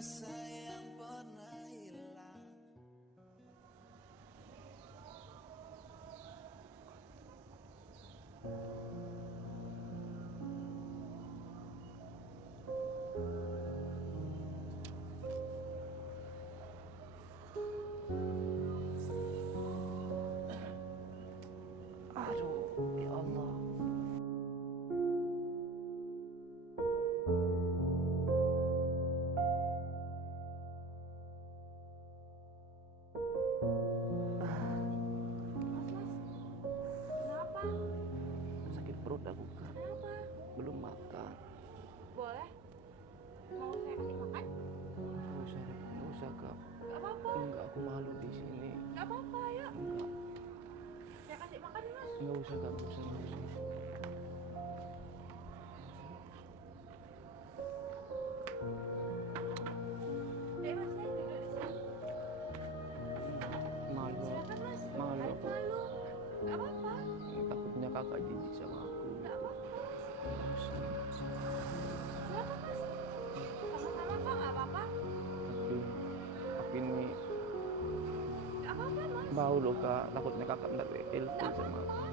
rasa yang pernah hilang. Aduh, ya Allah. Kenapa? Sakit perut aku, Kak. Kenapa? Belum makan. Boleh? Mau saya kasih makan? Nggak usah, Kak. Gak apa-apa. Enggak, aku malu di sini. Gak apa-apa, yuk. Enggak, Saya kasih makan, Mas. nggak usah, Kak. Nggak usah, nggak usah. Mas, saya duduk di sini. Malu. Silakan, Mas. Malu Ayo aku. malu. Gak apa-apa. Takutnya kakak jijik sama aku. Gak apa-apa, Mas. Nggak usah. Silakan, Mas. Sama-sama kok, gak apa-apa. Tapi ini Gak apa-apa, Mas. bau loh, Kak. Takutnya kakak nggak ilfil Gak sama aku. apa-apa.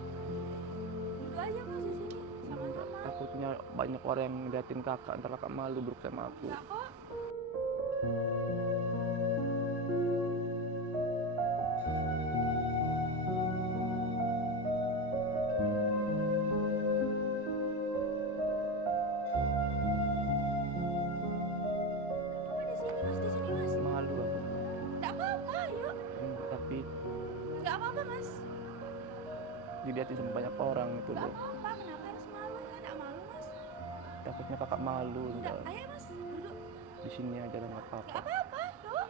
Duduk aja, Mas, di sini. Sama-sama. Takutnya banyak orang yang ngeliatin kakak, ntar kakak malu duduk sama aku. Gak kok. Apa di sini, Mas? Di sini, Mas. Malu aku. Gak apa-apa, yuk. Tapi Gak apa-apa, Mas. dilihatin sama banyak orang itu Gak loh. apa-apa. Kenapa harus malu? Ya, gak malu, Mas. Takutnya kakak malu. Enggak, Ntar ayo, Mas. Duduk. di sini aja lah, nggak Gak apa-apa. apa-apa, duduk.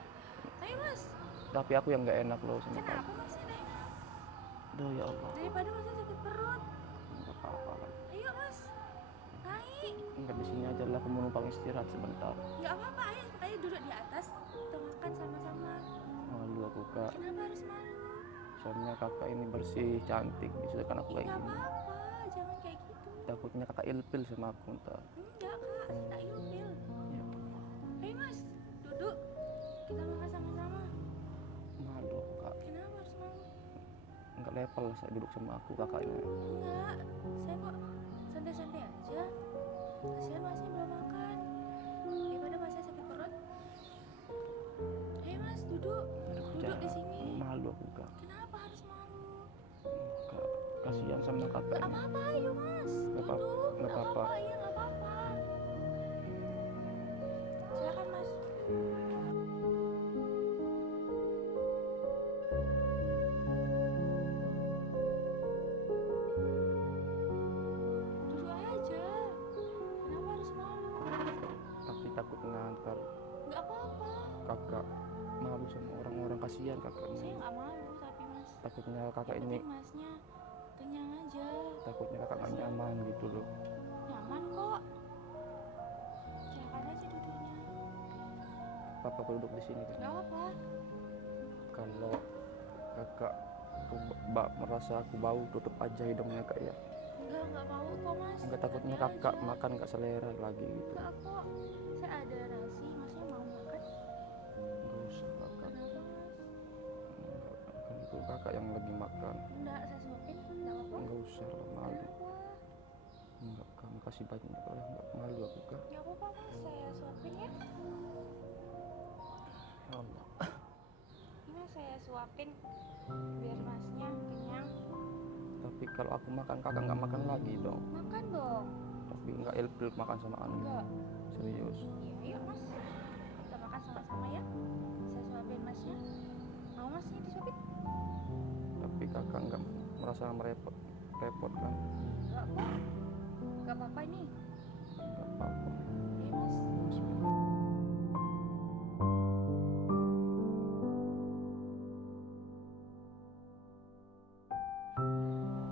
Ayo, Mas. Tapi aku yang nggak enak loh sama kakak. Kenapa, Mas? Ini enak. Duh, ya Allah. Daripada Mas sakit perut. Nggak apa-apa kan. Ayo, Mas. Naik. Nggak, di sini aja lah, aku mau numpang istirahat sebentar. Gak apa-apa, ayo duduk di atas. Kita makan sama-sama. Malu aku, Kak. Kenapa harus malu? Soalnya kakak ini bersih, cantik, sedangkan aku kayak Gak gini. apa-apa, jangan kayak gitu. Takutnya kakak ilfil sama aku ntar. Enggak, Kak. Tak ilfil. Ya, Ayo, Mas. Duduk. Kita makan sama-sama. malu aku, Kak. Kenapa harus malu? Nggak level saya duduk sama aku kakaknya. Enggak. Saya kok santai-santai aja. Kasihan Masnya belum makan. Daripada Masnya sakit perut. Ayo, Mas, duduk. Duduk di sini. Malu aku, Kak. Kenapa harus malu? Kak, kasihan sama Gak kakaknya. apa-apa, ayo, Mas. Nggak apa- Duduk. nggak apa-apa. Iya, gak apa-apa. Silakan, Mas. Duduk aja. Kenapa harus malu? Tapi takutnya ntar Gak apa-apa. kakak malu sama orang-orang, kasihan Saya kakaknya. gak malu, tapi Mas. Takutnya kakak Yang ini, penting Masnya kenyang aja. takutnya kakak nggak nyaman gitu loh. Nyaman kok. Silakan aja duduknya. Papa aku duduk di sini kan. Gak apa-apa. Kalau kakak merasa aku bau, tutup aja hidungnya, Kak, ya. Enggak bau kok, Mas. Enggak, takutnya Santai kakak aja. makan nggak selera lagi gitu. Enggak kok. Saya ada nasi, Masnya mau makan? Nggak usah, kakak. Kenapa, Mas? Enggak, kan itu kakak yang lagi makan. Enggak, saya suapin. Enggak apa-apa. Nggak usah lah, malu. Kenapa? Enggak, Kak, makasih banyak lah. Enggak, malu aku, Kak. Enggak apa-apa, Mas. Saya suapin ya. Ya Allah. Ini saya suapin biar Masnya kenyang. Tapi kalau aku makan, kakak nggak makan lagi dong. Makan dong. Tapi nggak ilfil makan sama anu. Enggak. Serius. Iya, yuk, Mas. Kita makan sama-sama ya. Saya suapin Masnya. Mau Masnya disuapin? Tapi kakak nggak merasa repot kan? Enggak kok. Enggak apa-apa ini. Nggak apa-apa. Iya, Mas.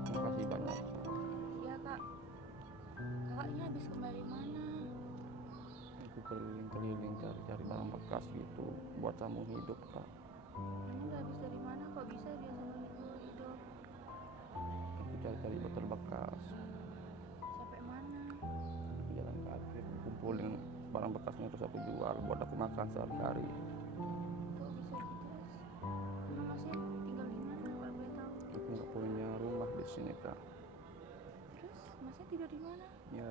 Makasih banyak. Iya, Kak. Kakaknya habis kembali mana? Aku keliling-keliling cari-cari barang bekas gitu buat sambung hidup, Kak. Ini udah habis dari mana kok bisa dia sama hidup? Aku cari-cari botol bekas. Sampai mana? Aku jalan kaki, aku kumpulin barang bekasnya terus aku jual buat aku makan sehari-hari. Kok bisa gitu mas? Emang masnya tinggal di mana kalau boleh tahu? Aku nggak punya rumah di sini kak. Terus masnya tidur di mana? Ya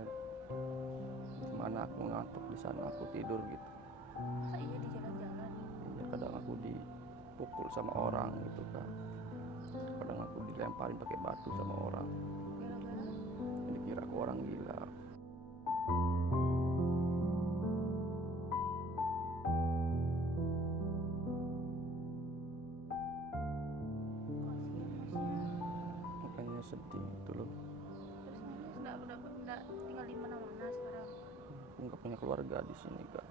di mana aku ngantuk di sana aku tidur gitu. Masa iya di jalan-jalan? Ya kadang aku dipukul sama orang gitu kak. Kadang aku dilemparin pakai batu sama orang. Gara-gara? Dikira aku orang gila. Kasihan masnya. Makanya sedih gitu loh. Terus masnya udah tinggal di mana-mana sekarang? Aku nggak punya keluarga di sini kak.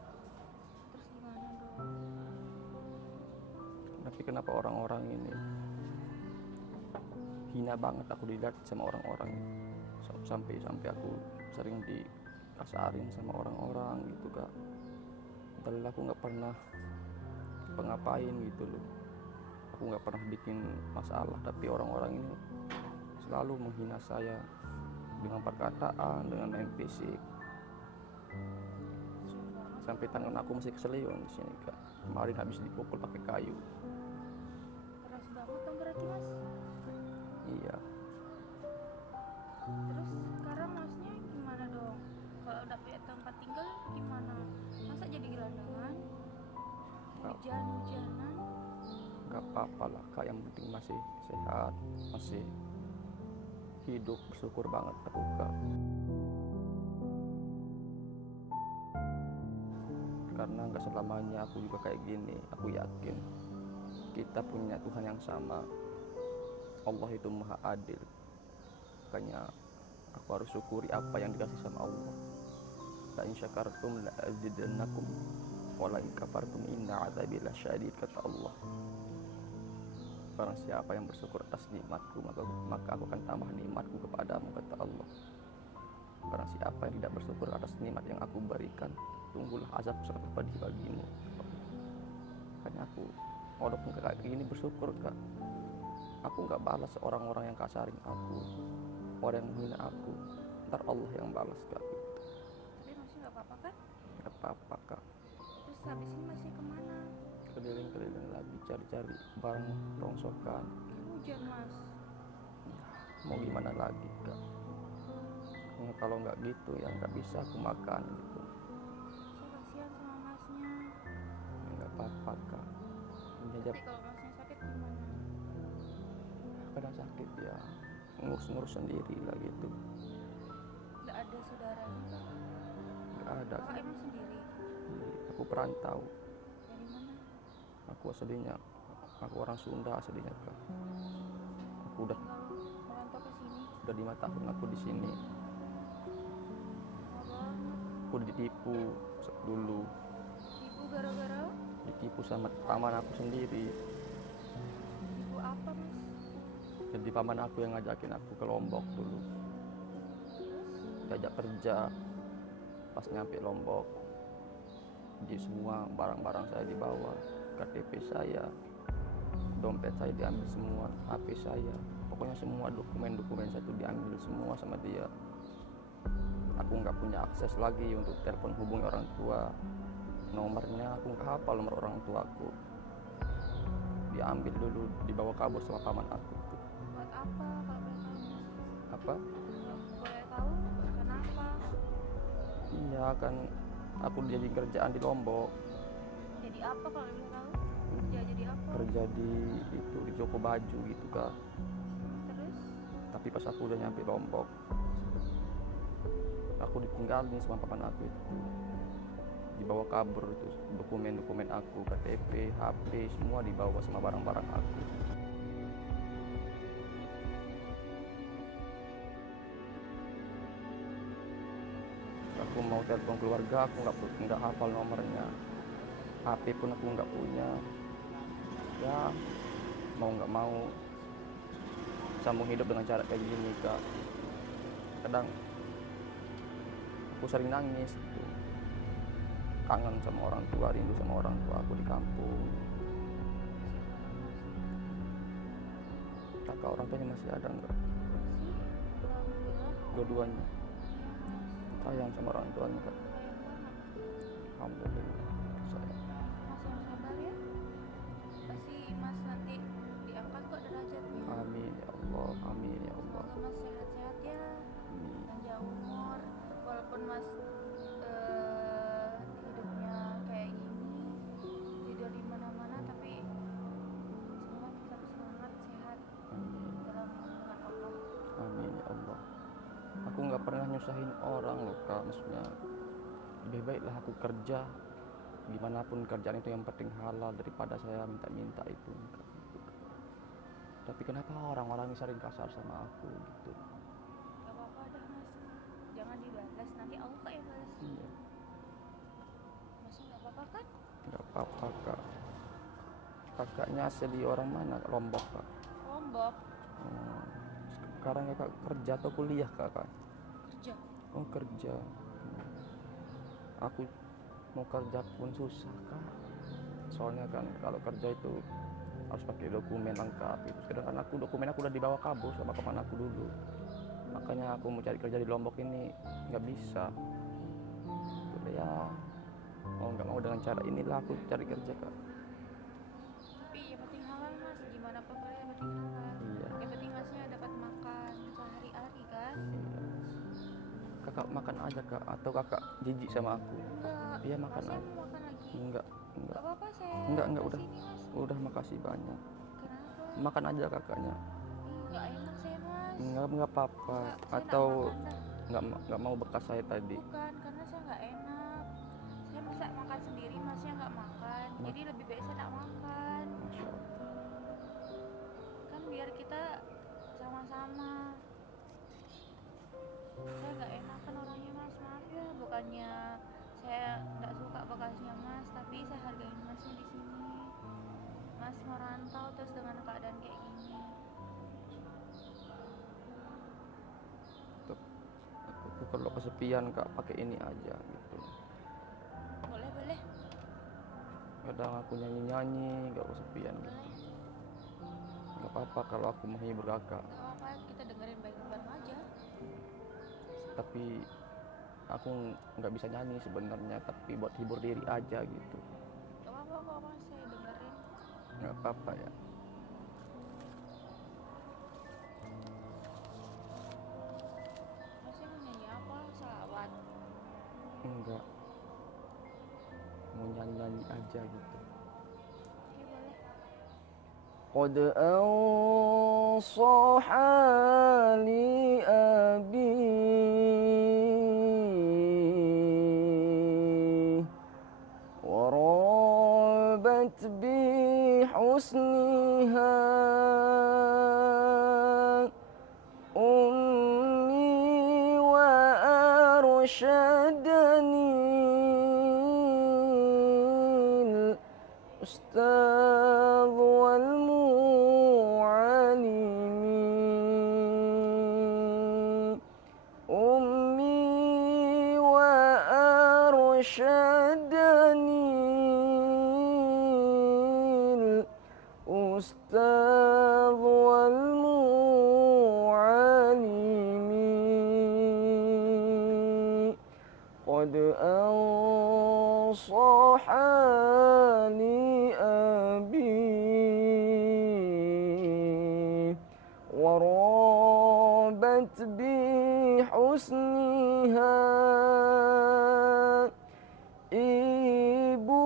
Terus gimana dong? Tapi kenapa orang-orang ini hina banget aku dilihat sama orang-orang, sampai aku sering dikasarin sama orang-orang gitu kak. Padahal aku nggak pernah ngapain gitu loh. Aku nggak pernah bikin masalah, tapi orang-orang ini selalu menghina saya dengan perkataan, dengan main fisik. Sampai tangan aku masih keseliung di sini kak. Kemarin habis dipukul pakai kayu. Keras banget dong berarti mas. Iya. Terus sekarang masnya gimana dong? Kalau udah punya tempat tinggal gimana? Masa jadi gelandangan? Hujan-hujanan? Gak apa-apa lah kak, yang penting masih sehat, masih hidup, bersyukur banget aku kak. Karena gak selamanya aku juga kayak gini. Aku yakin kita punya Tuhan yang sama. Allah itu maha adil. Makanya aku harus syukuri apa yang dikasih sama Allah. La in syakartum la azidannakum wa la in kafartum inna adzabi lasyadid, kata Allah. Barang siapa yang bersyukur atas nikmatku, maka aku akan tambah nikmatku kepadamu, kata Allah. Barang siapa yang tidak bersyukur atas nikmat yang aku berikan, tunggulah azab sangat pedih bagimu. Makanya aku walaupun kayak gini bersyukur kak. Aku nggak balas orang-orang yang kasarin aku, orang yang menghina aku. Ntar Allah yang balas kak. Tapi masih nggak apa-apa kan? Gak apa-apa kak. Terus habis ini masih kemana? Keliling-keliling lagi cari-cari barang rongsokan. Kan hujan mas. Mau gimana lagi kak? Karena kalau nggak gitu ya nggak bisa aku makan gitu. Saya kasihan sama masnya. Nggak apa-apa kak. Ini aja Tapi kalau masnya sakit gimana? kadang sakit ya, ngurus-ngurus sendiri lah gitu. Nggak ada saudaranya kak? Nggak ada. Kakak emang sendiri? Aku perantau. Dari mana? Aku aslinya, aku orang Sunda aslinya kak. Aku udah Tinggal merantau ke sini? 5 tahun aku di sini. Lama banget. Aku ditipu dulu, Ibu gara-gara? ditipu sama paman aku sendiri. Ibu apa mas? Jadi paman aku yang ngajakin aku ke Lombok dulu, diajak kerja. Pas nyampe Lombok, di semua barang-barang saya dibawa, KTP saya, dompet saya diambil semua, HP saya, pokoknya semua dokumen-dokumen saya itu diambil semua sama dia. Aku nggak punya akses lagi untuk telepon hubungi orang tua. Nomornya aku nggak hafal, nomor orang tua aku. Diambil dulu, dibawa kabur sama paman aku. Buat apa kalau boleh tahu mas? Apa? Kalau boleh tahu kenapa? Iya kan, aku jadi kerjaan di Lombok, Jadi apa kalau boleh tahu? Kerja jadi apa? kerja di toko baju gitu kak. Terus? Tapi pas aku udah nyampe Lombok, aku ditinggalin sama paman aku itu, dibawa kabur itu dokumen-dokumen aku, KTP, HP, semua dibawa sama barang-barang aku. Aku mau telepon keluarga, aku nggak hafal nomornya. HP pun aku nggak punya. Ya mau nggak mau sambung hidup dengan cara kayak gini kak. Kadang aku sering nangis gitu. Kangen sama orang tua, rindu sama orang tua aku di kampung. Kakak orang tuanya masih ada nggak? Masih? Alhamdulillah. Dua-duanya Iya mas. sayang sama orang tuanya kak. Sayang banget. alhamdulillah saya. Mas yang sabar ya. Pasti Mas nanti diangkat kok derajatnya. Amin ya Allah, amin ya Allah. Semoga Mas sehat-sehat ya, Amin. panjang umur. Walaupun Mas hidupnya kayak gini, tidur di mana-mana, tapi semoga tetap semangat, sehat Amin. dalam lindungan Allah. Amin ya Allah. Aku nggak pernah nyusahin orang loh Kak, maksudnya lebih baiklah aku kerja gimana pun kerjaan itu, yang penting halal daripada saya minta-minta itu. Tapi kenapa orang-orang sering kasar sama aku gitu? Gak apa-apa dah Mas, jangan dibalas, nanti Allah kok yang balas. Iya, Masnya gak apa-apa kan? nggak apa-apa Kak. Kakaknya asli orang mana? Lombok Kak. Lombok Hmm. Sekarang kakak kerja atau kuliah Kakak? kerja. Oh kerja. Aku mau kerja pun susah Kak. Soalnya kan kalau kerja itu harus pakai dokumen lengkap itu. Sedangkan dokumen aku udah dibawa kabur sama teman aku dulu. Makanya aku mau cari kerja di Lombok ini nggak bisa. Udah ya mau nggak mau dengan cara inilah aku cari kerja Kak. Tapi yang penting halal Mas, gimana pun boleh yang penting halal. Iya. Yang penting Masnya dapat makan sehari-hari kan? Iya. Kakak makan aja Kak, atau kakak jijik sama aku? Enggak. Iya makan Masnya aja. mau makan lagi? Enggak. Gak apa-apa saya. Enggak udah. kesini, Mas. Udah makasih banyak. Kenapa? Makan aja kakaknya. Nggak enak saya Mas. Enggak apa-apa. Nggak, saya Atau nggak makan dah. nggak mau bekas saya tadi. Bukan, karena saya nggak enak. Saya masak makan sendiri, Masnya nggak makan. Jadi lebih baik saya nggak makan. Masya Allah. Kan biar kita sama-sama. Saya nggak enakan orangnya Mas, maaf ya. Bukannya saya nggak suka bekasnya Mas, tapi saya hargain Masnya di sini. Mas merantau terus dengan keadaan kayak gini. Aku kalau kesepian Kak pakai ini aja gitu. Boleh, boleh, Kadang aku nyanyi-nyanyi nggak kesepian gitu. boleh. Nggak apa-apa kalau aku menghibur kakak. Gak apa-apa, kita dengerin bareng-bareng aja. Tapi aku nggak bisa nyanyi sebenarnya, tapi buat hibur diri aja gitu. Gak apa-apa kok Mas, saya dengerin. Nggak apa-apa ya. Masnya mau nyanyi apa? Salawat. Enggak. Mau nyanyi-nyanyi aja gitu. Oke, boleh. قد أنصح لي أبي ورابت بحسنها أمي وأرشدني الأستاذ والمعلم أمي وأرشدني الأستاذ والمعلم قد أنصح لي أبي ورابت بحسنها ibu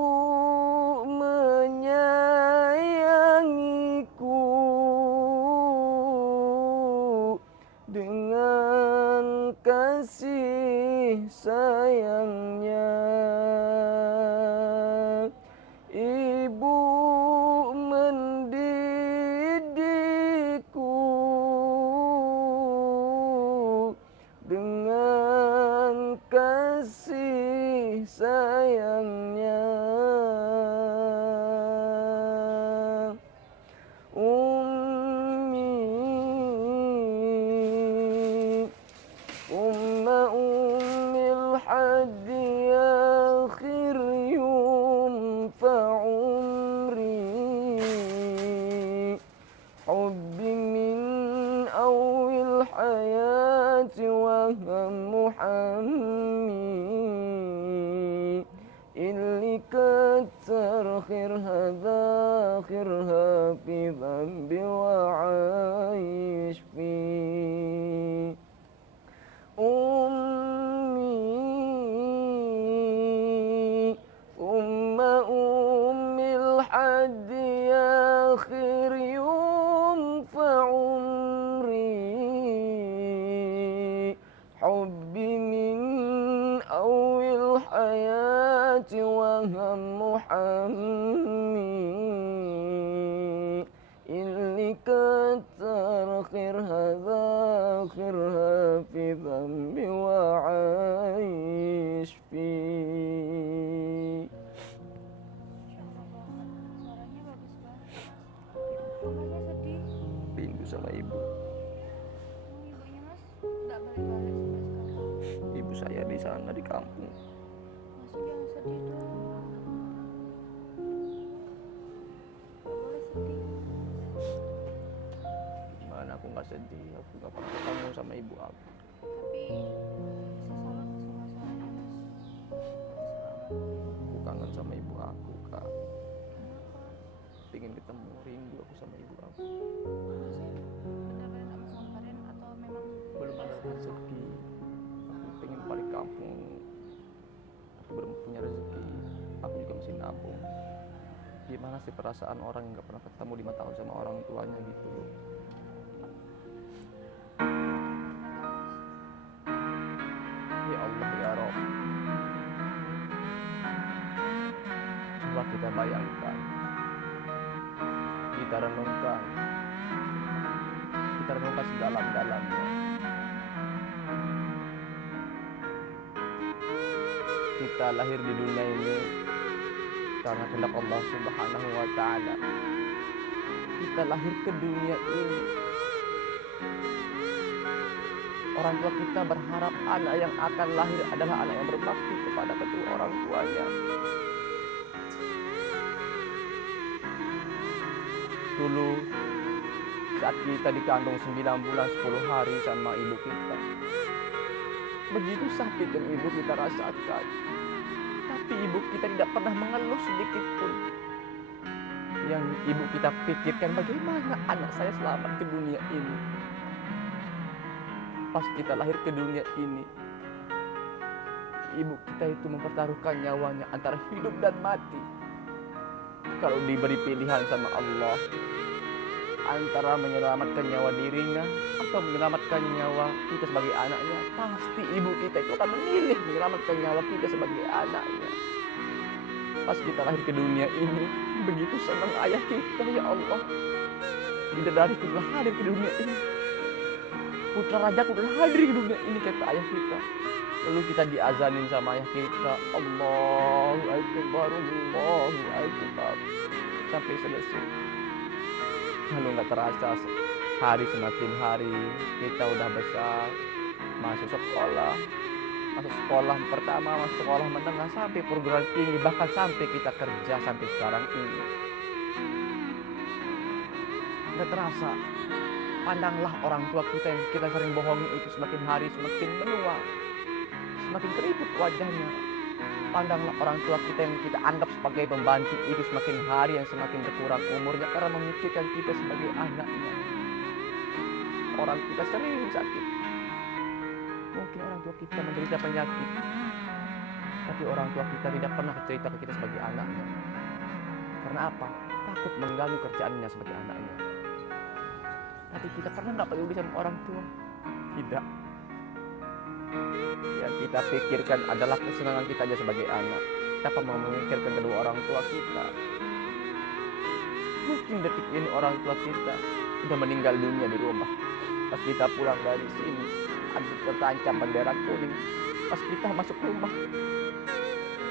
menyayangiku dengan kasih sayangnya. Ibu mendidikku dengan kasih sayangnya. الحد آخر يوم فعمري حب من أول الحياة وهم همي اللي كتر خيرها في ذنبي وعايش فيه. أمي ثم أمي لحد آخر يوم في عمري، حبي من أول حياتي وهم همي، اللي كتر خيرها في ذنبي وعايش فيه. Masya Allah banget, suaranya bagus banget. Kok masnya sedih? Rindu sama ibu. Ibunya mas nggak balik-balik sampai sekarang. Ibu saya di sana di kampung. Masih jangan sedih dong. Gak boleh sedih. Gimana aku nggak sedih? Aku nggak pernah ketemu sama ibu aku. Tapi saya salut sama suaranya mas. Bagus banget. Aku kangen sama ibu aku, Kak. Kenapa? Pengen ketemu, rindu aku sama ibu aku. Masnya benar-benar nggak mau samperin atau memang Belum ada rezeki. Aku pengen balik kampung. Aku belum punya rezeki. Aku juga mesti nabung. Gimana sih perasaan orang yang nggak pernah ketemu 5 tahun sama orang tuanya gitu loh. Ya Allah ya Rob. Coba kita bayangkan. Kita renungkan sedalam-dalamnya. Kita lahir di dunia ini karena kehendak Allah Subhanahu wa Ta'ala. Kita lahir ke dunia ini. Orang tua kita berharap anak yang akan lahir adalah anak yang berbakti kepada kedua orang tuanya. Dulu saat kita dikandung 9 bulan 10 hari sama ibu kita, begitu sakit yang ibu kita rasakan, tapi ibu kita tidak pernah mengeluh sedikit pun. Yang ibu kita pikirkan, bagaimana anak saya selamat ke dunia ini. Pas kita lahir ke dunia ini, ibu kita itu mempertaruhkan nyawanya antara hidup dan mati. Kalau diberi pilihan sama Allah antara menyelamatkan nyawa dirinya atau menyelamatkan nyawa kita sebagai anaknya, pasti ibu kita itu akan memilih menyelamatkan nyawa kita sebagai anaknya. Pas kita lahir ke dunia ini, begitu senang ayah kita, ya Allah. Bidadari telah hadir ke dunia ini, putra raja telah hadir ke dunia ini, kata ayah kita. Lalu kita diazanin sama ayah kita, Allahu Akbar, Allahu Akbar, sampai selesai. Lalu nggak terasa, hari semakin hari kita udah besar, masuk sekolah pertama, masuk sekolah menengah, sampai perguruan tinggi, bahkan sampai kita kerja sampai sekarang ini. Nggak terasa, pandanglah orang tua kita yang kita sering bohongi itu semakin hari semakin menua, semakin keriput wajahnya. Pandanglah orang tua kita yang kita anggap sebagai pembantu itu semakin hari yang semakin berkurang umurnya karena memikirkan kita sebagai anaknya. Orang kita sering sakit. Mungkin orang tua kita menderita penyakit, tapi orang tua kita tidak pernah cerita ke kita sebagai anaknya. Karena apa? Takut mengganggu kerjaannya sebagai anaknya. Tapi kita pernah nggak peduli sama orang tua? Tidak. Yang kita pikirkan adalah kesenangan kita aja sebagai anak, tanpa mau memikirkan kedua orang tua kita. Mungkin detik ini orang tua kita sudah meninggal dunia di rumah. Pas kita pulang dari sini, ada tertancap bendera kuning. Pas kita masuk rumah,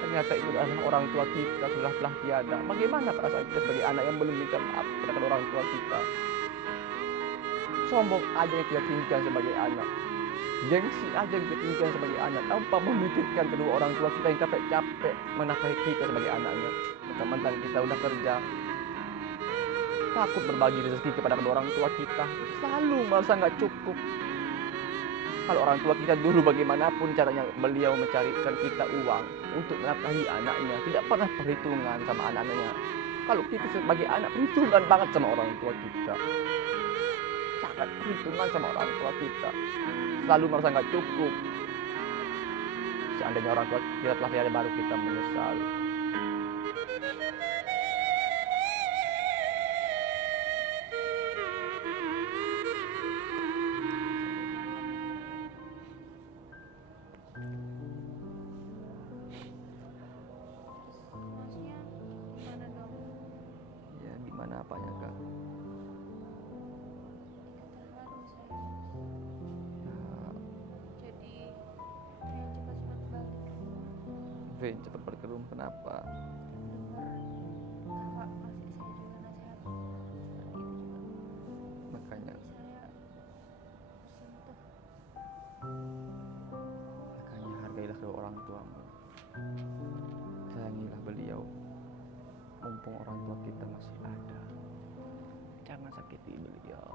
ternyata itu adalah orang tua kita sudah telah tiada. Bagaimana perasaan kita sebagai anak yang belum minta maaf kepada orang tua kita? Sombong aja yang kita tinggalkan sebagai anak. Gengsi aja yang kita tinggalkan sebagai anak, tanpa memikirkan kedua orang tua kita yang capek-capek menafkahi kita sebagai anaknya. Mentang-mentang kita udah kerja, takut berbagi rezeki kepada kedua orang tua kita, selalu merasa nggak cukup. Kalau orang tua kita dulu bagaimanapun caranya beliau mencarikan kita uang untuk menafkahi anaknya, tidak pernah perhitungan sama anak-anaknya. Kalau kita sebagai anak perhitungan banget sama orang tua kita, sangat perhitungan sama orang tua kita, selalu merasa nggak cukup. Seandainya orang tua kita telah tiada baru kita menyesal. Maksudnya gimana dong? Ya gimana apanya kak? Terharu saya. Ya, Jadi pengen cepat-cepat balik ke rumah. Vin cepat balik ke rumah, kenapa? Dengar kakak ngasih saya juga nasihat seperti itu juga. Makanya Saya tersentuh. hargailah kedua orang tuamu, sayangilah beliau, mumpung orang tua kita masih ada. Jangan sakiti beliau.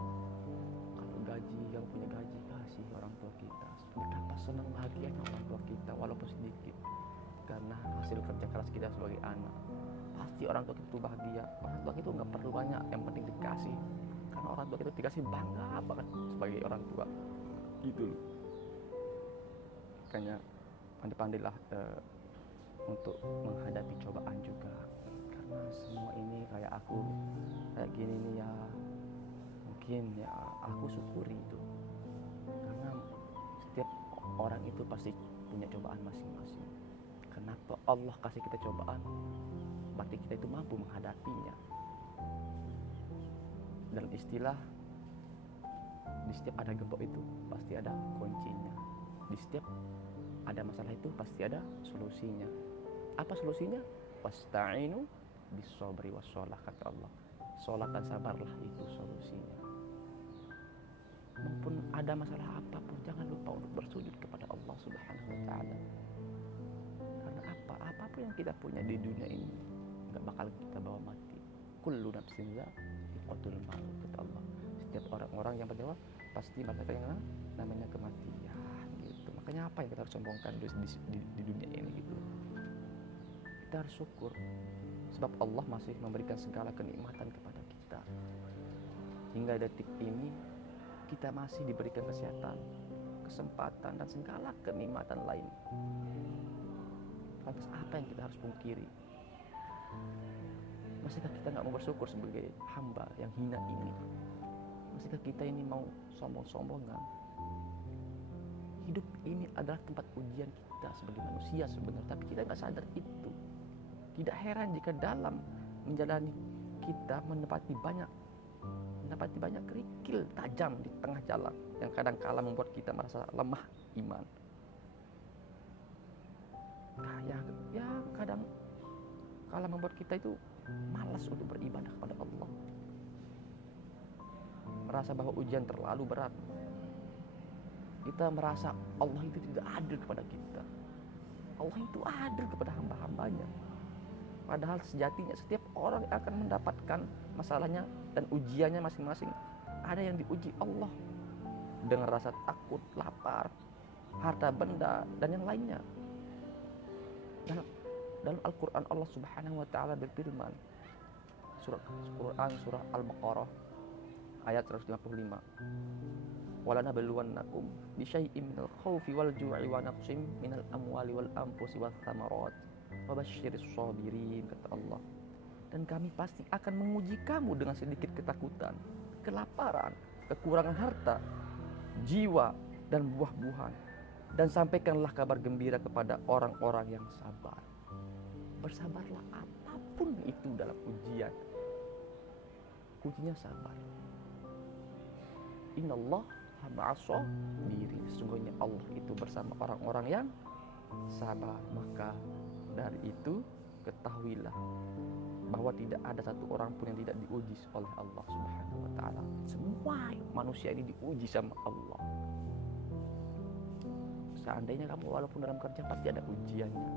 Kalau gaji, yang punya gaji kasih orang tua kita. Betapa senang bahagianya orang tua kita walaupun sedikit, karena hasil kerja keras kita sebagai anak. Pasti orang tua kita itu bahagia. Orang tua kita nggak perlu banyak, yang penting dikasih. Karena orang tua kita dikasih bangga banget sebagai orang tua. Gitu loh. Makanya pandai-pandailah untuk menghadapi cobaan juga. Karena semua ini kayak aku kayak gini nih ya, mungkin ya aku syukuri itu. Karena setiap orang itu pasti punya cobaan masing-masing. Kenapa Allah kasih kita cobaan? Berarti kita itu mampu menghadapinya. Dalam istilah, di setiap ada gembok itu pasti ada kuncinya. Di setiap ada masalah itu pasti ada solusinya. Apa solusinya? Wasta'inu bis-sabri was-shalah, kata Allah. Sholat dan sabarlah, itu solusinya. Maupun ada masalah apapun, jangan lupa untuk bersujud kepada Allah Subhanahu wa ta'ala. Karena apapun yang kita punya di dunia ini gak bakal kita bawa mati. Kullu nafsin dha'iqatul maut, kata Allah. Setiap orang-orang yang bernyawa pasti merasakan yang namanya kematian gitu. Makanya apa yang kita harus sombongkan di dunia ini gitu. Kita harus syukur sebab Allah masih memberikan segala kenikmatan kepada kita. Hingga detik ini kita masih diberikan kesehatan, kesempatan, dan segala kenikmatan lain. Lantas apa yang kita harus pungkiri? Masihkah kita nggak mau bersyukur sebagai hamba yang hina ini? Masihkah kita ini mau sombong-sombongan? Hidup ini adalah tempat ujian kita sebagai manusia sebenarnya, tapi kita nggak sadar itu. Tidak heran jika dalam menjalani kita mendapati banyak kerikil tajam di tengah jalan yang kadang kala membuat kita merasa lemah iman. Ya kadang kala membuat kita itu malas untuk beribadah kepada Allah. Merasa bahwa ujian terlalu berat. Kita merasa Allah itu tidak adil kepada kita. Allah itu adil kepada hamba-hambanya. Padahal sejatinya setiap orang akan mendapatkan masalahnya dan ujiannya masing-masing. Ada yang diuji Allah dengan rasa takut, lapar, harta benda, dan yang lainnya. Dalam Al-Quran Allah Subhanahu wa ta'ala berfirman, surah Al-Baqarah ayat 155. وَلَنَبْلُوَنَّكُمْ بِشَيْءٍ مِنَ الْخَوْفِ وَالْجُوعِ وَنَقْصٍ مِنَ الْأَمْوَالِ وَالْأَنْفُسِ وَالثَّمَرَاتِ وَبَشِّرِ الصَّابِرِينَ, kata Allah. Dan kami pasti akan menguji kamu dengan sedikit ketakutan, kelaparan, kekurangan harta, jiwa, dan buah-buahan. Dan sampaikanlah kabar gembira kepada orang-orang yang sabar. Bersabarlah apapun itu dalam ujian. Kuncinya sabar. Innallah ma'as-sabirin. Sesungguhnya Allah itu bersama orang-orang yang sabar. Maka dari itu ketahuilah bahwa tidak ada satu orang pun yang tidak diuji oleh Allah Subhanahu wa ta'ala. Semua manusia ini diuji sama Allah. Seandainya kamu walaupun dalam kerja pasti ada ujiannya.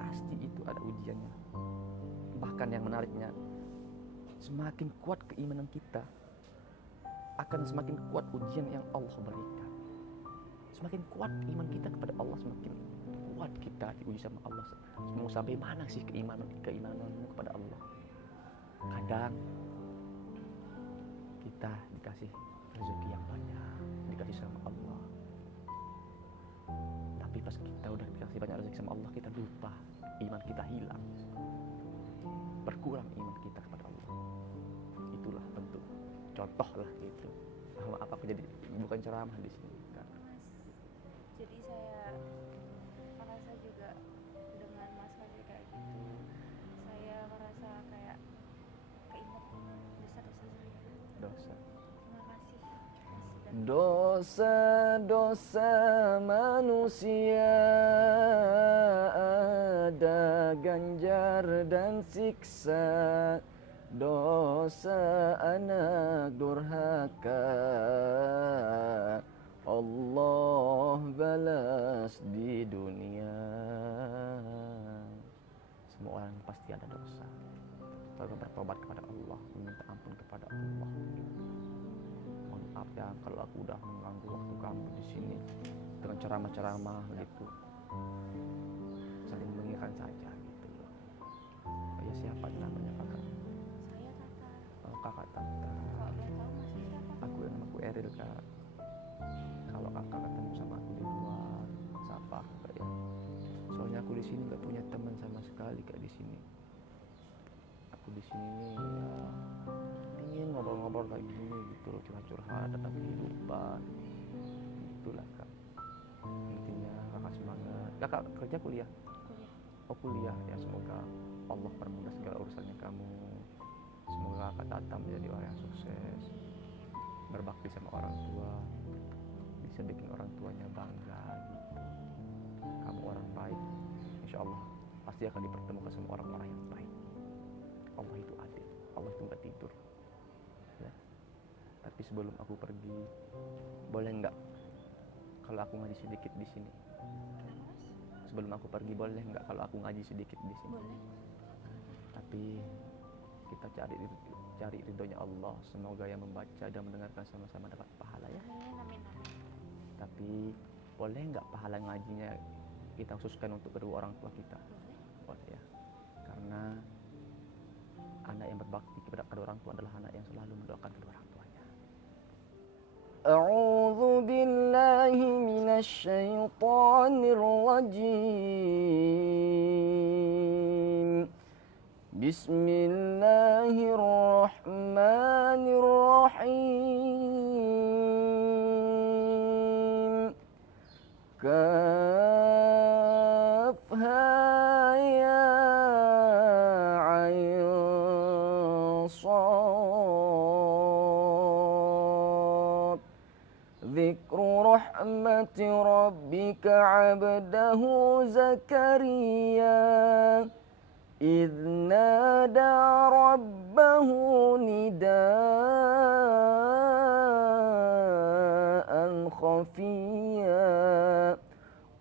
Pasti itu ada ujiannya. Bahkan yang menariknya, semakin kuat keimanan kita, akan semakin kuat ujian yang Allah berikan. semakin kuat iman kita kepada Allah, semakin kuat kita diuji sama Allah. Mau sampai mana sih keimananmu kepada Allah? Kadang kita dikasih rezeki yang banyak, dikasih sama Allah, tapi pas kita udah dikasih banyak rezeki sama Allah, kita lupa, iman kita hilang, berkurang iman kita kepada Allah. Itulah bentuk contoh lah gitu. Maaf aku jadi bukan ceramah di sini kan. Mas, jadi saya merasa juga dengan Mas Fadli kayak gitu, saya merasa kayak keinget dosa-dosa saya. Dosa. Terima kasih Mas sudah Dosa-dosa manusia ada ganjar dan siksa. Dosa anak durhaka Allah balas di dunia. Semua orang pasti ada dosa. Lalu bertobat kepada Allah, meminta ampun kepada Allah. Mohon maaf ya kalau aku udah mengganggu waktu kamu di sini dengan ceramah-ceramah gitu. Saling mengingatkan saja gitu loh. Oh ya, siapa namanya kakak? saya Tata. Oh, kakak Tata. Kalau boleh tahu Mas siapa? Aku yang namaku Eril kak. Kalau kakak ketemu sama aku di luar, sapa aku kak ya. Soalnya aku di sini nggak punya teman sama sekali kak di sini. Aku di sini ya ingin ngobrol-ngobrol kayak gini gitu loh, curhat-curhat tentang kehidupan. Itulah kak. Intinya kakak semangat. Kakak kerja kuliah? Kuliah. Oh kuliah ya, semoga Allah permudah segala urusannya kamu. Semoga kakak Tata menjadi orang yang sukses, berbakti sama orang tua, bisa bikin orang tuanya bangga gitu. Kamu orang baik, insya Allah pasti akan dipertemukan sama orang-orang yang baik. Allah itu adil, Allah itu nggak tidur ya. Tapi sebelum aku pergi, boleh nggak kalau aku ngaji sedikit di sini? Kenapa Mas? Sebelum aku pergi, boleh nggak kalau aku ngaji sedikit di sini? Boleh. Tapi kita cari ridhonya Allah. Semoga yang membaca dan mendengarkan sama-sama dapat pahala ya. Amin, amin, amin. Tapi boleh nggak pahala ngajinya kita khususkan untuk kedua orang tua kita? Boleh. Boleh ya. Karena anak yang berbakti kepada kedua orang tua adalah anak yang selalu mendoakan kedua orang tuanya. A'udzu billahi minasy syaithanir rajim. Bismillahirrahmanirrahim. Kafha ya ain sad. Dzikru rahmati rabbika 'abdahu Zakaria إذ نادى ربه نداء خفيا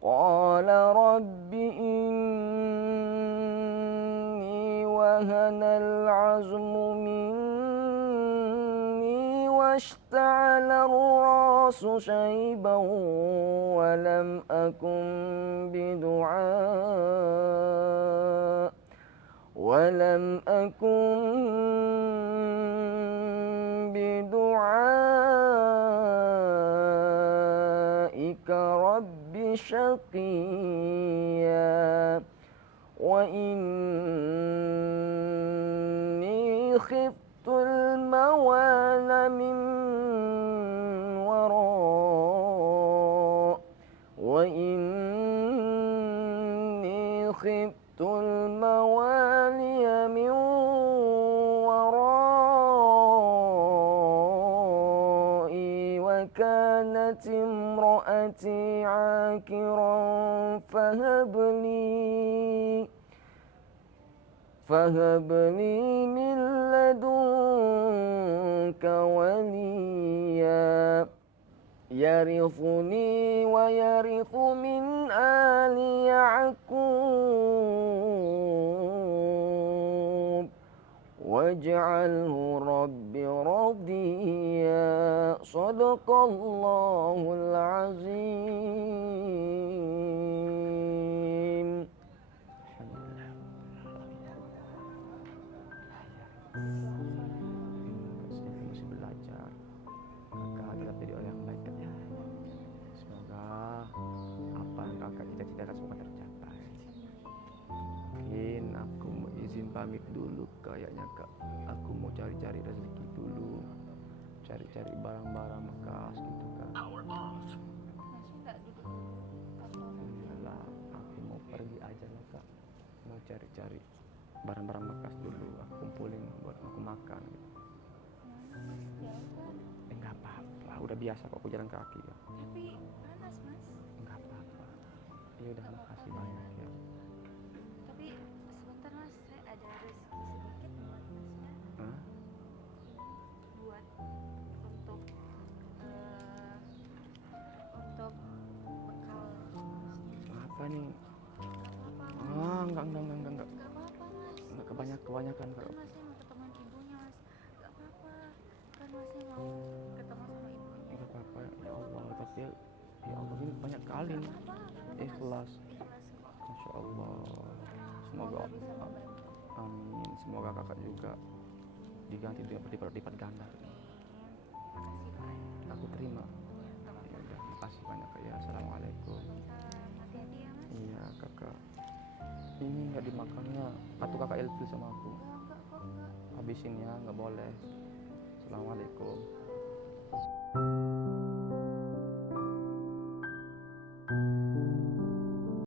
قال رب إني وهن العزم مني واشتعل الرأس شيبا ولم أكن بدعائك رب شقيا وإني خفت الموالى من وراء وإني خفت الموالي من ورائي وكانت امرأتي عاكرا فهب لي من لدنك وليا يرثني ويرث من آل يعقوب واجعله رب رضيا Sadaqallahul azim. Saya masih belajar. Kakak tetap jadi orang yang baik Kak ya. Semoga apa yang kakak cita-citakan semoga tercapai. Mungkin aku mau izin pamit dulu kayaknya Kak. Aku mau cari-cari rezeki dulu. Cari-cari barang-barang bekas gitu Kak. Masih nggak duduk kantor? Iyalah, aku mau pergi aja lah Kak. Mau cari-cari barang-barang bekas dulu. Aku kumpulin buat aku makan gitu. Ya udah. Enggak apa-apa, udah biasa kok aku jalan kaki ya. Tapi panas mas. Enggak apa-apa. Ya udah Nggak makasih apa-apa. banyak ya. Tapi sebentar mas, saya ada rezeki sedikit buat masnya. Hah? Buat untuk untuk bekal masnya. Apa nih? Nggak apa-apa mas. Enggak. Nggak apa-apa mas. Enggak kebanyakan Kan Kak. masnya mau ketemu ibunya mas. Nggak apa-apa. Kan masnya mau ketemu sama ibunya. Enggak apa-apa ya Allah, tapi ya Allah ini banyak kali nih. Nggak apa-apa. Ikhlas. Ikhlas kok. Masya Allah. Semoga Semoga bisa membantu. amin. Semoga kakak juga diganti dengan berlipat ganda. Makasih pak. Aku terima. Ya, Ya udah, makasih banyak Kak ya. Assalamualaikum. Waalaikumsalam. Hati-hati ya mas. Iya kakak. Ini nggak dimakannya. Atau kakak ilfil sama aku. Enggak kok enggak. Habisin ya, nggak boleh. Assalamualaikum.